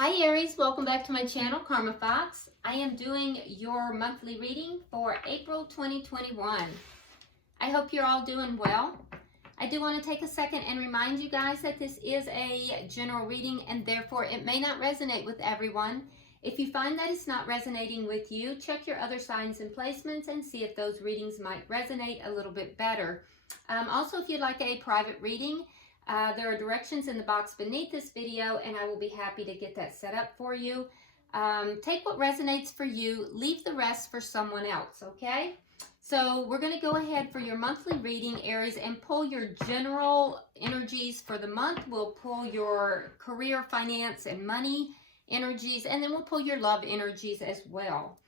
Hi Aries, welcome back to my channel, Karma Fox. I am doing your monthly reading for April 2021. I hope you're all doing well. I do want to take a second and remind you guys that this is a general reading and therefore it may not resonate with everyone. If you find that it's not resonating with you, check your other signs and placements and see if those readings might resonate a little bit better. Also, if you'd like a private reading, there are directions in the box beneath this video and I will be happy to get that set up for you. Take what resonates for you, leave the rest for someone else, okay? So we're going to go ahead for your monthly reading, Aries, and pull your general energies for the month. We'll pull your career, finance, and money energies, and then we'll pull your love energies as well.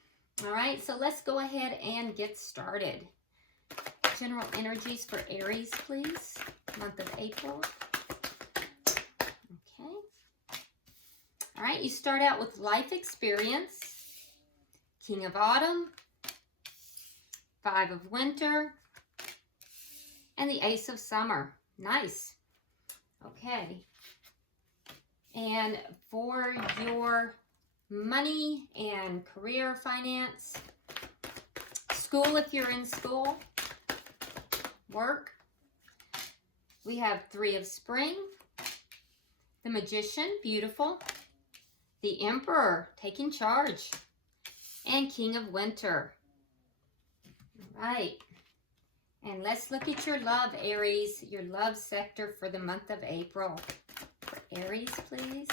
All right, so let's go ahead and get started. General energies for Aries, please. Month of April. Okay. All right, you start out with life experience, King of Autumn, Five of Winter, and the Ace of Summer. Nice. Okay. And for your money and career, finance, school if you're in school, work, we have Three of Spring, the Magician, beautiful, the Emperor, taking charge, and King of Winter. All right, and let's look at your love, Aries, your love sector for the month of April. For Aries, please.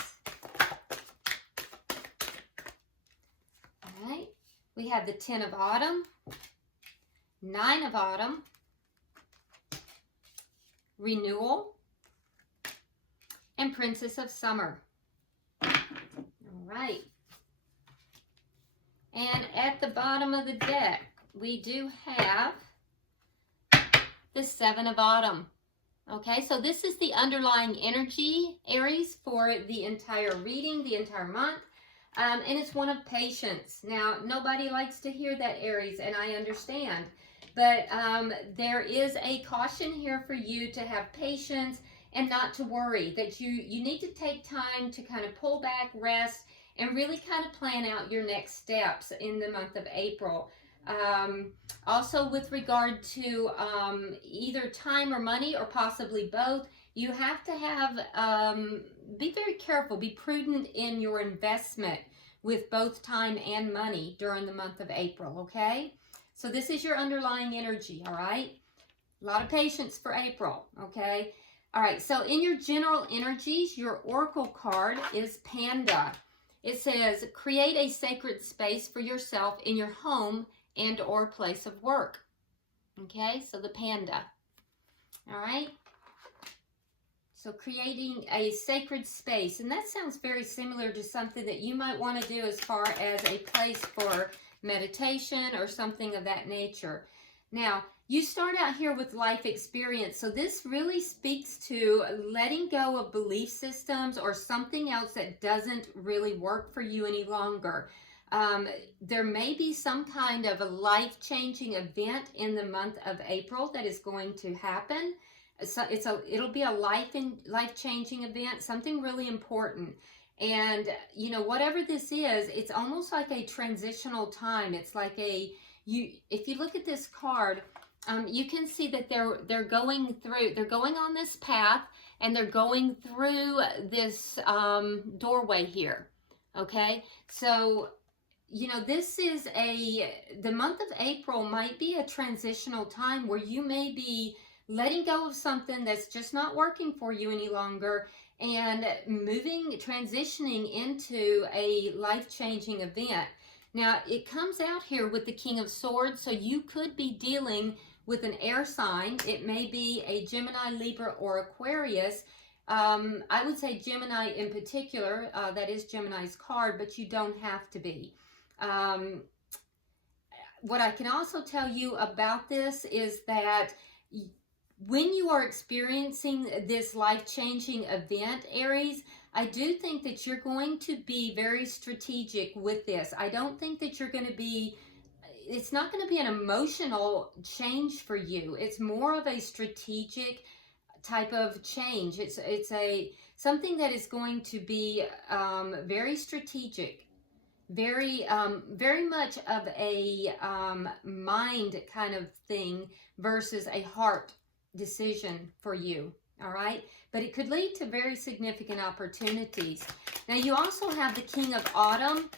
All right, we have the Ten of Autumn, Nine of Autumn, Renewal, and Princess of Summer. All right. And at the bottom of the deck, we do have the Seven of Autumn. Okay, so this is the underlying energy, Aries, for the entire reading, the entire month. And it's one of patience. Now, nobody likes to hear that, Aries, and I understand. But there is a caution here for you to have patience and not to worry, that you need to take time to kind of pull back, rest, and really kind of plan out your next steps in the month of April. Also, with regard to either time or money or possibly both, you have to have, be very careful, be prudent in your investment with both time and money during the month of April, okay? So this is your underlying energy, all right? A lot of patience for April, okay? All right, so in your general energies, your oracle card is Panda. It says, create a sacred space for yourself in your home and or place of work. Okay, so the Panda. All right? So creating a sacred space, and that sounds very similar to something that you might want to do as far as a place for meditation or something of that nature. Now, you start out here with life experience, so this really speaks to letting go of belief systems or something else that doesn't really work for you any longer. There may be some kind of a life-changing event in the month of April that is going to happen. So it'll be a life-changing event, something really important. And, you know, whatever this is, it's almost like a transitional time. It's like if you look at this card, you can see that they're going on this path and they're going through this doorway here. Okay. So, you know, this is the month of April might be a transitional time where you may be letting go of something that's just not working for you any longer and transitioning into a life-changing event. Now, it comes out here with the King of Swords, so you could be dealing with an air sign. It may be a Gemini, Libra, or Aquarius. I would say Gemini in particular. That is Gemini's card, but you don't have to be. What I can also tell you about this is that when you are experiencing this life-changing event, Aries, I do think that you're going to be very strategic with this. I don't think that you're going to be, it's not going to be an emotional change for you. It's more of a strategic type of change. It's something that is going to be very strategic, very much of a mind kind of thing versus a heart decision for you. All right, but it could lead to very significant opportunities. Now you also have the King of Autumn.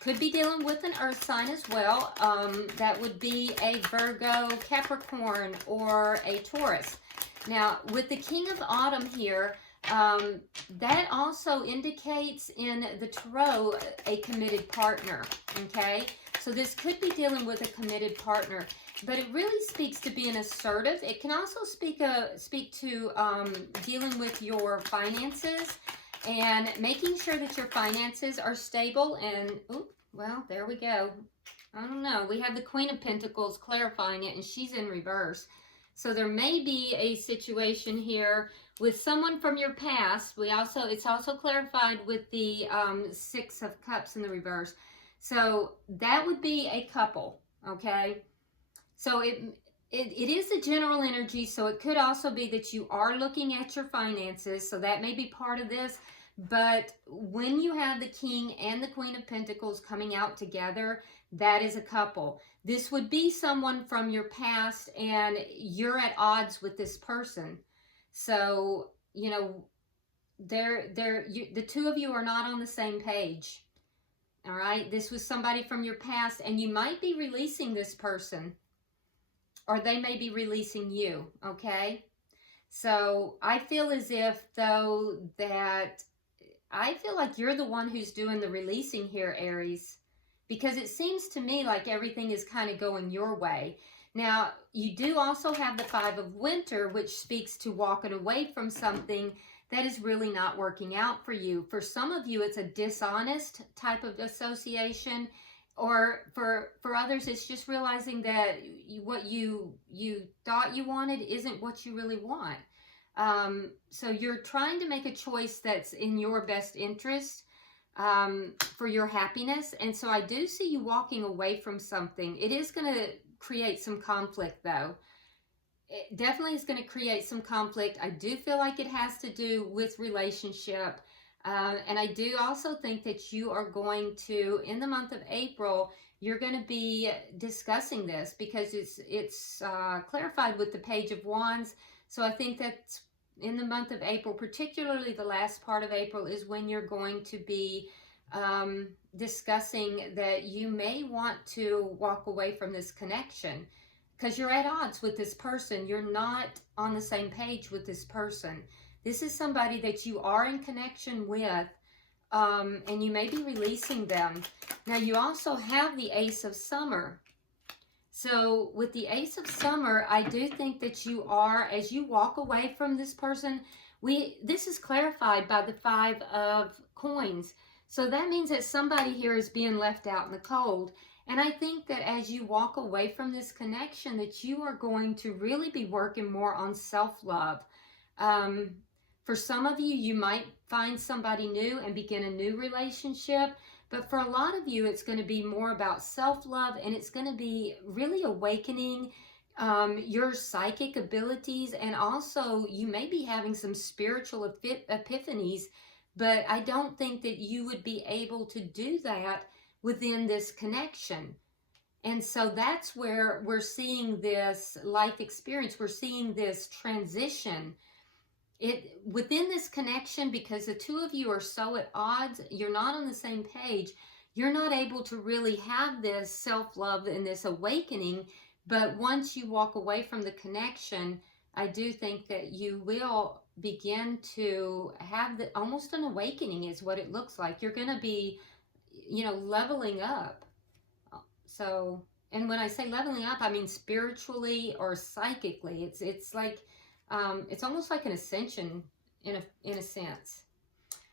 Could be dealing with an earth sign as well. That would be a Virgo, Capricorn, or a Taurus. Now with the King of Autumn here, that also indicates in the Tarot a committed partner. Okay, so this could be dealing with a committed partner, but it really speaks to being assertive. It can also speak to dealing with your finances and making sure that your finances are stable. And well, there we go. I don't know, we have the Queen of Pentacles clarifying it, and she's in reverse. So there may be a situation here with someone from your past. It's also clarified with the Six of Cups in the reverse. So that would be a couple, okay? So it is a general energy, so it could also be that you are looking at your finances, so that may be part of this. But when you have the King and the Queen of Pentacles coming out together, that is a couple. This would be someone from your past, and you're at odds with this person. So, you know, the two of you are not on the same page. All right, this was somebody from your past, and you might be releasing this person, or they may be releasing you, okay? So I feel as if, though, that I feel like you're the one who's doing the releasing here, Aries, because it seems to me like everything is kind of going your way. Now, you do also have the Five of Winter, which speaks to walking away from something that is really not working out for you. For some of you, it's a dishonest type of association, or for others, it's just realizing that what you thought you wanted isn't what you really want. So you're trying to make a choice that's in your best interest for your happiness. And so I do see you walking away from something. It is going to create some conflict, though. It definitely is going to create some conflict. I do feel like it has to do with relationship. And I do also think that you are going to, in the month of April, you're going to be discussing this, because it's clarified with the Page of Wands. So I think that in the month of April, particularly the last part of April, is when you're going to be discussing that you may want to walk away from this connection, because you're at odds with this person. You're not on the same page with this person. This is somebody that you are in connection with, and you may be releasing them. Now, you also have the Ace of Summer. So with the Ace of Summer, I do think that you are, as you walk away from this person, this is clarified by the Five of Coins. So that means that somebody here is being left out in the cold. And I think that as you walk away from this connection, that you are going to really be working more on self-love. For some of you, you might find somebody new and begin a new relationship. But for a lot of you, it's going to be more about self-love, and it's going to be really awakening your psychic abilities. And also, you may be having some spiritual epiphanies, but I don't think that you would be able to do that within this connection. And so that's where we're seeing this life experience. We're seeing this transition within this connection, because the two of you are so at odds, you're not on the same page. You're not able to really have this self-love and this awakening. But once you walk away from the connection, I do think that you will begin to have almost an awakening, is what it looks like. You're going to be, you know, leveling up. So, and when I say leveling up, I mean spiritually or psychically. It's like, it's almost like an ascension in a sense.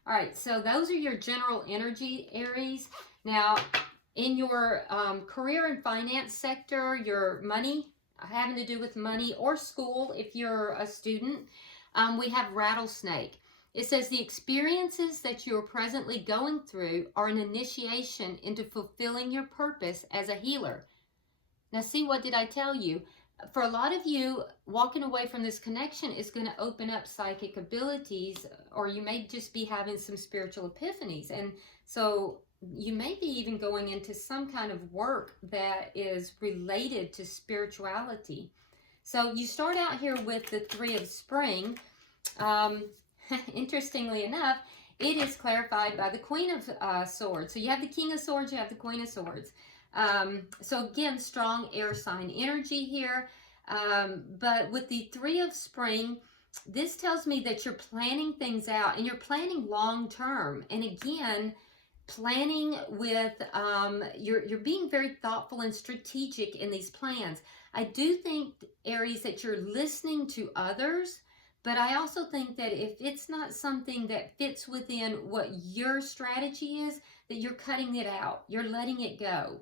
All right, so those are your general energy, Aries. Now, in your career and finance sector, your money, having to do with money or school, if you're a student, we have rattlesnake. It says the experiences that you are presently going through are an initiation into fulfilling your purpose as a healer. Now, see, what did I tell you? for a lot of you, walking away from this connection is going to open up psychic abilities, or you may just be having some spiritual epiphanies. And so you may be even going into some kind of work that is related to spirituality. So you start out here with the Three of Spring. Interestingly enough, it is clarified by the Queen of Swords. So you have the King of Swords, you have the Queen of Swords. So again, strong air sign energy here. But with the Three of Spring, this tells me that you're planning things out and you're planning long term. And again, planning with, you're being very thoughtful and strategic in these plans. I do think, Aries, that you're listening to others, but I also think that if it's not something that fits within what your strategy is, that you're cutting it out, you're letting it go.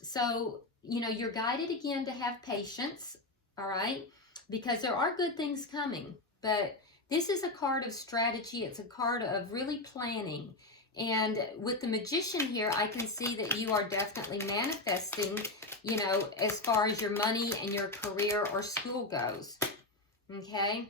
So, you know, you're guided again to have patience, all right? Because there are good things coming, but this is a card of strategy. It's a card of really planning. And with the Magician here, I can see that you are definitely manifesting, you know, as far as your money and your career or school goes. Okay?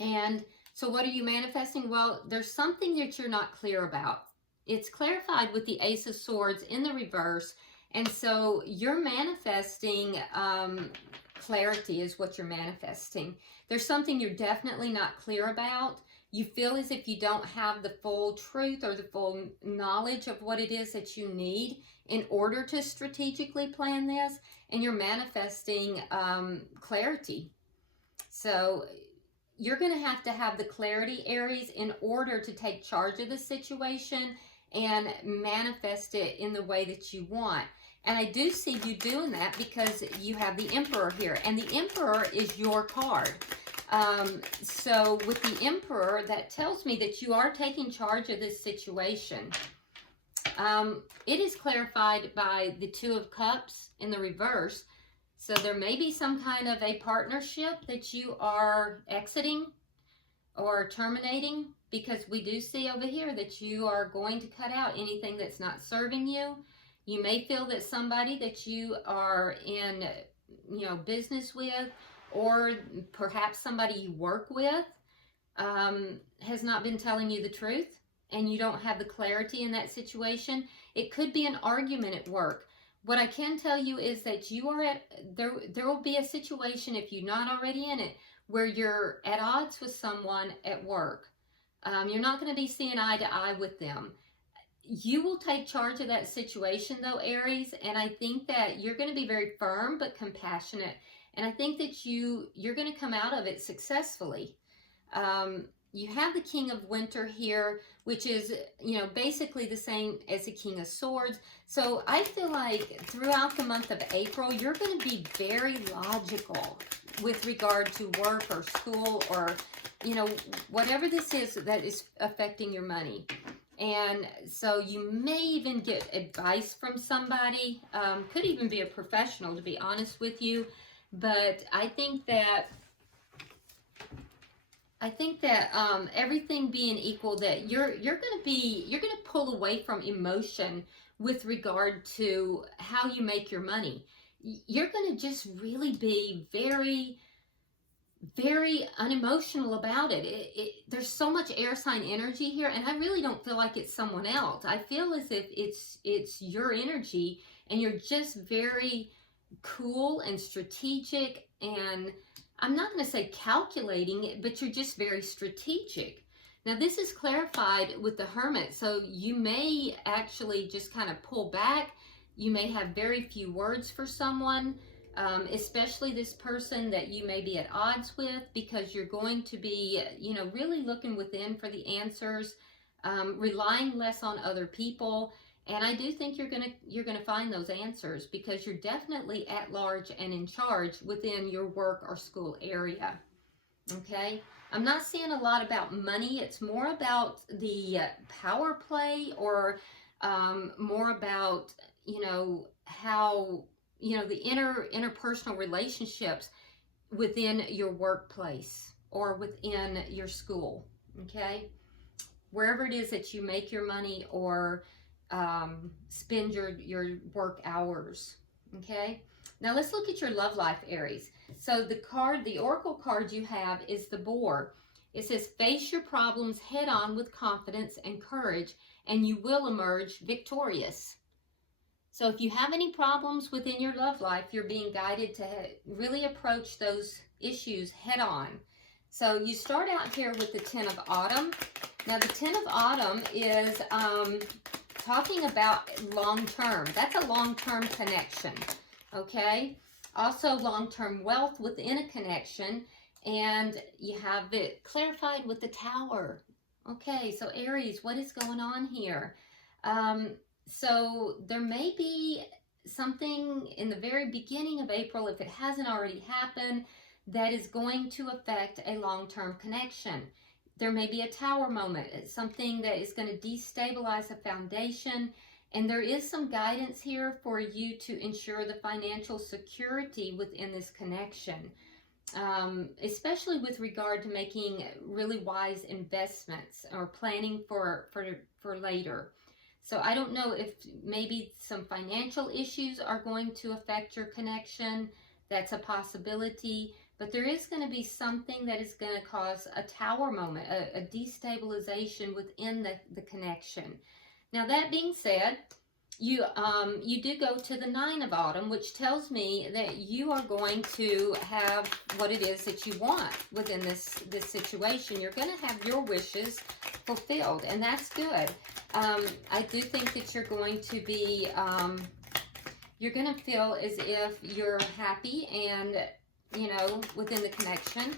And so what are you manifesting? Well, there's something that you're not clear about. It's clarified with the Ace of Swords in the reverse. And so you're manifesting clarity is what you're manifesting. There's something you're definitely not clear about. You feel as if you don't have the full truth or the full knowledge of what it is that you need in order to strategically plan this. And you're manifesting clarity. So you're going to have the clarity, Aries, in order to take charge of the situation and manifest it in the way that you want. And I do see you doing that because you have the Emperor here. And the Emperor is your card. So with the Emperor, that tells me that you are taking charge of this situation. It is clarified by the Two of Cups in the reverse. So there may be some kind of a partnership that you are exiting or terminating, because we do see over here that you are going to cut out anything that's not serving you. You may feel that somebody that you are in, you know, business with, or perhaps somebody you work with, has not been telling you the truth, and you don't have the clarity in that situation. It could be an argument at work. What I can tell you is that you are there will be a situation, if you're not already in it, where you're at odds with someone at work. You're not going to be seeing eye to eye with them. You will take charge of that situation though, Aries, and I think that you're going to be very firm but compassionate, and I think that you're going to come out of it successfully. You have the King of Winter here, which is, you know, basically the same as the King of Swords. So I feel like throughout the month of April, you're going to be very logical with regard to work or school or, you know, whatever this is that is affecting your money. And so you may even get advice from somebody, could even be a professional, to be honest with you. But I think that everything being equal, that you're going to pull away from emotion with regard to how you make your money. You're going to just really be very, very unemotional about it. There's so much air sign energy here, and I really don't feel like it's someone else. I feel as if it's your energy, and you're just very cool and strategic, and I'm not going to say calculating, but you're just very strategic. Now, this is clarified with the Hermit, so you may actually just kind of pull back. You may have very few words for someone, especially this person that you may be at odds with, because you're going to be, you know, really looking within for the answers, relying less on other people. And I do think you're gonna find those answers, because you're definitely at large and in charge within your work or school area. Okay, I'm not seeing a lot about money. It's more about the power play, or more about, you know, how, you know, the interpersonal relationships within your workplace or within your school. Okay, wherever it is that you make your money or spend your work hours. Okay, Now let's look at your love life, Aries. So the oracle card you have is the Boar. It says, face your problems head on with confidence and courage, and you will emerge victorious. So if you have any problems within your love life, you're being guided to really approach those issues head on. So you start out here with the 10 of Autumn. Now the 10 of Autumn is talking about long-term. That's a long-term connection, okay? Also long-term wealth within a connection, and you have it clarified with the Tower. Okay, so Aries, what is going on here? So there may be something in the very beginning of April, if it hasn't already happened, that is going to affect a long-term connection. There may be a Tower moment. It's something that is going to destabilize a foundation. And there is some guidance here for you to ensure the financial security within this connection, especially with regard to making really wise investments or planning for later. So I don't know if maybe some financial issues are going to affect your connection. That's a possibility. But there is going to be something that is going to cause a Tower moment, a destabilization within the connection. Now that being said, you do go to the 9 of Autumn, which tells me that you are going to have what it is that you want within this situation. You're going to have your wishes fulfilled, and that's good. I do think that you're going to be, you're going to feel as if you're happy and, you know, within the connection.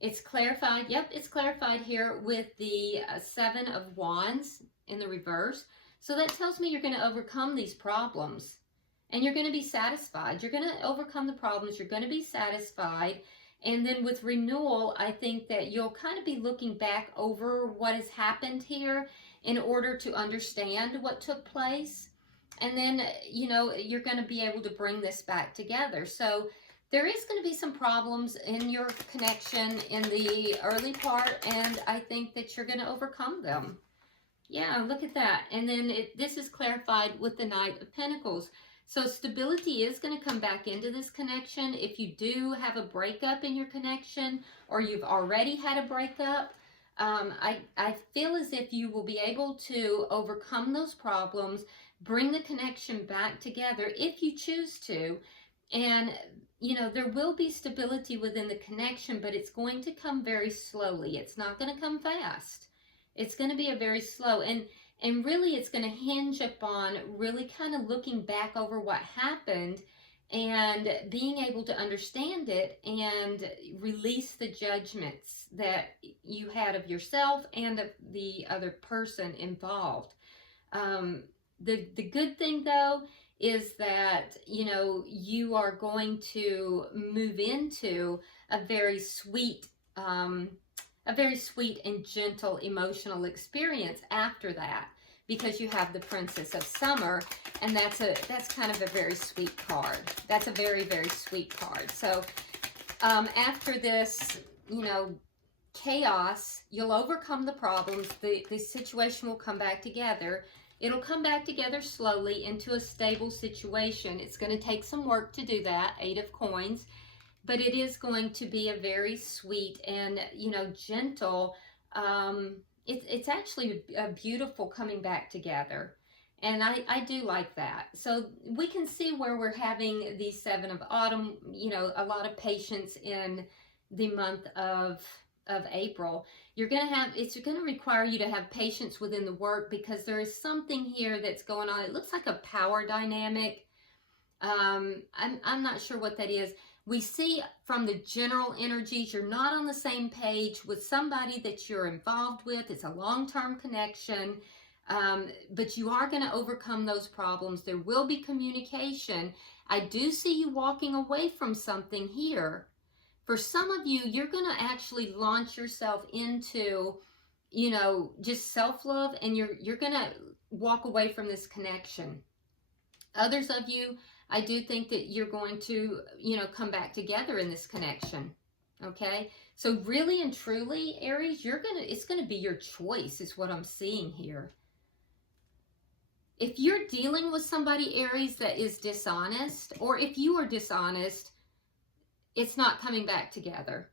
It's clarified. Yep, it's clarified here with the 7 of Wands in the reverse. So that tells me you're going to overcome these problems and you're going to be satisfied. You're going to overcome the problems. You're going to be satisfied. And then with renewal, I think that you'll kind of be looking back over what has happened here in order to understand what took place. And then, you know, you're going to be able to bring this back together. So there is going to be some problems in your connection in the early part, and I think that you're going to overcome them. Yeah, look at that. And then this is clarified with the Knight of Pentacles. So stability is going to come back into this connection. If you do have a breakup in your connection, or you've already had a breakup, I feel as if you will be able to overcome those problems, bring the connection back together if you choose to. And, you know, there will be stability within the connection, but it's going to come very slowly. It's not going to come fast. It's going to be a very slow, and really it's going to hinge upon really kind of looking back over what happened and being able to understand it and release the judgments that you had of yourself and of the other person involved. The good thing though is that, you know, you are going to move into a very sweet and gentle emotional experience after that, because you have the Princess of Summer, and that's kind of a very sweet card. That's a very, very sweet card. So after this, you know, chaos, you'll overcome the problems. The situation will come back together. It'll come back together slowly into a stable situation. It's going to take some work to do that, 8 of Coins, but it is going to be a very sweet and, you know, gentle, it's actually a beautiful coming back together. And I do like that. So we can see where we're having the 7 of Autumn, you know, a lot of patience in the month of April. You're going to have, it's going to require you to have patience within the work, because there is something here that's going on. It looks like a power dynamic. I'm not sure what that is. We see from the general energies, you're not on the same page with somebody that you're involved with. It's a long-term connection, but you are going to overcome those problems. There will be communication. I do see you walking away from something here. For some of you, you're going to actually launch yourself into, you know, just self-love, and you're going to walk away from this connection. Others of you, I do think that you're going to, you know, come back together in this connection. Okay? So really and truly, Aries, it's going to be your choice is what I'm seeing here. if you're dealing with somebody, Aries, that is dishonest, or if you are dishonest, it's not coming back together.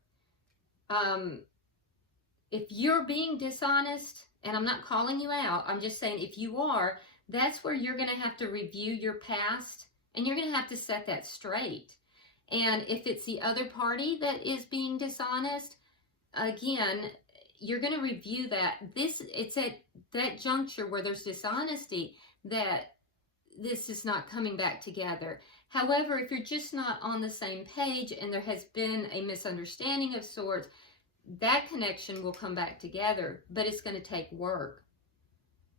If you're being dishonest, and I'm not calling you out, I'm just saying if you are, that's where you're going to have to review your past, and you're going to have to set that straight. And if it's the other party that is being dishonest, again, you're going to review that. It's at that juncture where there's dishonesty that this is not coming back together. However, if you're just not on the same page and there has been a misunderstanding of sorts, that connection will come back together, but it's going to take work.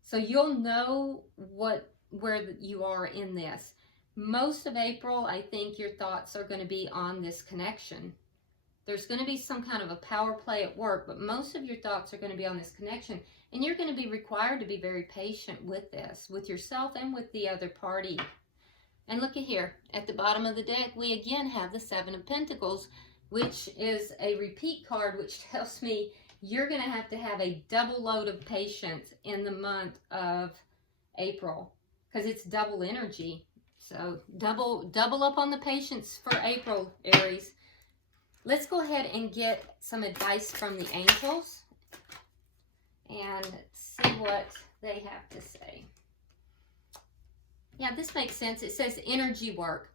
So you'll know where you are in this. Most of April, I think your thoughts are going to be on this connection. There's going to be some kind of a power play at work, but most of your thoughts are going to be on this connection. And you're going to be required to be very patient with this, with yourself and with the other party. And look at here, at the bottom of the deck, we again have the Seven of Pentacles, which is a repeat card, which tells me you're going to have a double load of patience in the month of April, because it's double energy. So double up on the patience for April, Aries. Let's go ahead and get some advice from the angels and see what they have to say. Yeah, this makes sense. It says energy work.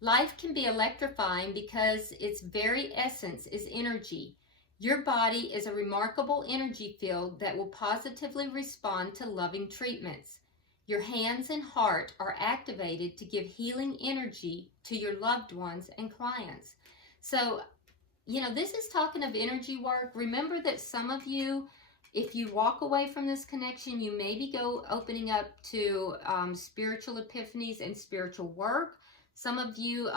Life can be electrifying because its very essence is energy. Your body is a remarkable energy field that will positively respond to loving treatments. Your hands and heart are activated to give healing energy to your loved ones and clients. So, you know, this is talking of energy work. Remember that some of you, if you walk away from this connection, you maybe go opening up to spiritual epiphanies and spiritual work. Some of you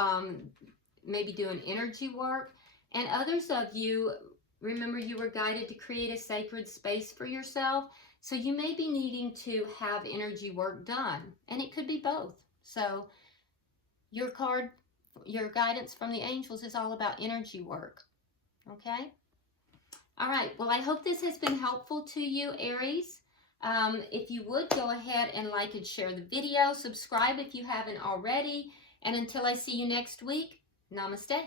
maybe doing energy work. And others of you, remember you were guided to create a sacred space for yourself. So you may be needing to have energy work done. And it could be both. So your card, your guidance from the angels is all about energy work. Okay? All right. Well, I hope this has been helpful to you, Aries. If you would, go ahead and like and share the video. Subscribe if you haven't already. And until I see you next week, namaste.